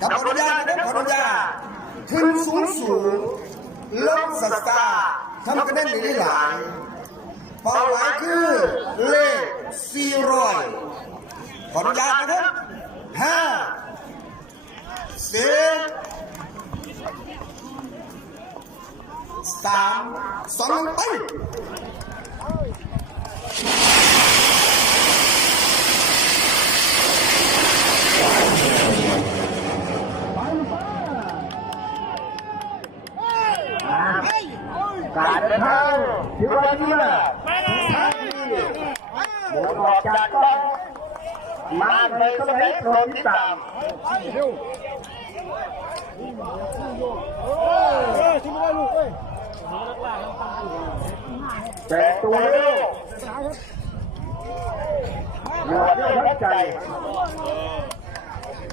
กับขออนุญาตนะขออนุญาตขึ้นสูงสูงลงสตาร์ทำคะแนนหนีหลายเป้าหมายคือเลขสี่ร้อยขออนุญาตนะครับห้าสี่สามสองหนึ่งไป การเดินทางถือว่าดีมากหมุนออกจากกล้องมาในสมัยโปรดติดตามแต่ตัวเร็วอยู่เรื่องหัวใจ